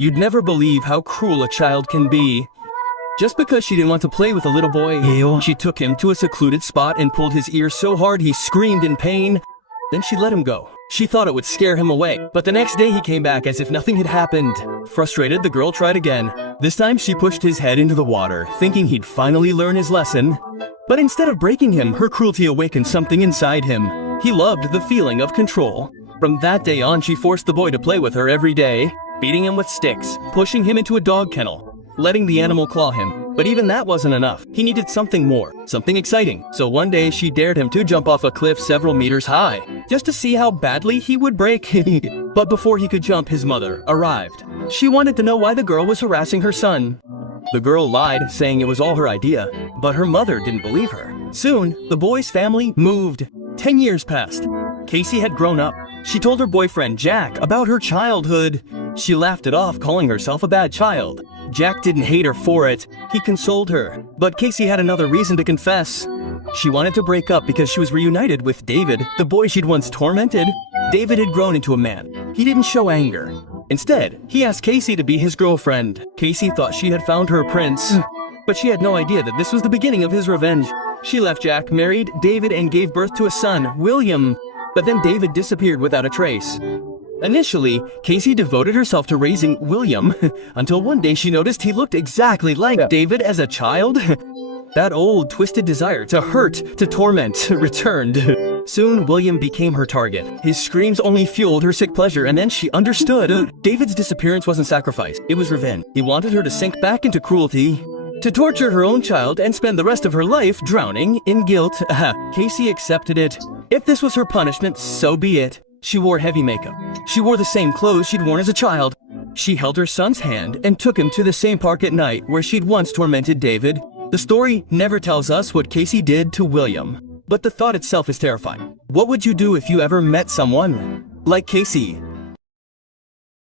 You'd never believe how cruel a child can be. Just because she didn't want to play with a little boy, she took him to a secluded spot and pulled his ear so hard he screamed in pain. Then she let him go. She thought it would scare him away, but the next day he came back as if nothing had happened. Frustrated, the girl tried again. This time she pushed his head into the water, thinking he'd finally learn his lesson. But instead of breaking him, her cruelty awakened something inside him. He loved the feeling of control. From that day on, she forced the boy to play with her every day, beating him with sticks, pushing him into a dog kennel, letting the animal claw him. But even that wasn't enough. He needed something more, something exciting. So one day she dared him to jump off a cliff several meters high, just to see how badly he would break. But before he could jump, his mother arrived. She wanted to know why the girl was harassing her son. The girl lied, saying it was all her idea, but her mother didn't believe her. Soon, the boy's family moved. 10 years passed. Casey had grown up. She told her boyfriend, Jack, about her childhood. She laughed it off, calling herself a bad child. Jack didn't hate her for it. He consoled her. But Casey had another reason to confess. She wanted to break up because she was reunited with David, the boy she'd once tormented. David had grown into a man. He didn't show anger. Instead, he asked Casey to be his girlfriend. Casey thought she had found her prince, but she had no idea that this was the beginning of his revenge. She left Jack, married David, and gave birth to a son, William. But then David disappeared without a trace. Initially, Casey devoted herself to raising William, until one day she noticed he looked exactly like David as a child. That old, twisted desire to hurt, to torment, returned. Soon, William became her target. His screams only fueled her sick pleasure, and then she understood. David's disappearance wasn't sacrifice, it was revenge. He wanted her to sink back into cruelty, to torture her own child and spend the rest of her life drowning in guilt. Casey accepted it. If this was her punishment, so be it. She wore heavy makeup. She wore the same clothes she'd worn as a child. She held her son's hand and took him to the same park at night where she'd once tormented David. The story never tells us what Casey did to William, but the thought itself is terrifying. What would you do if you ever met someone like Casey?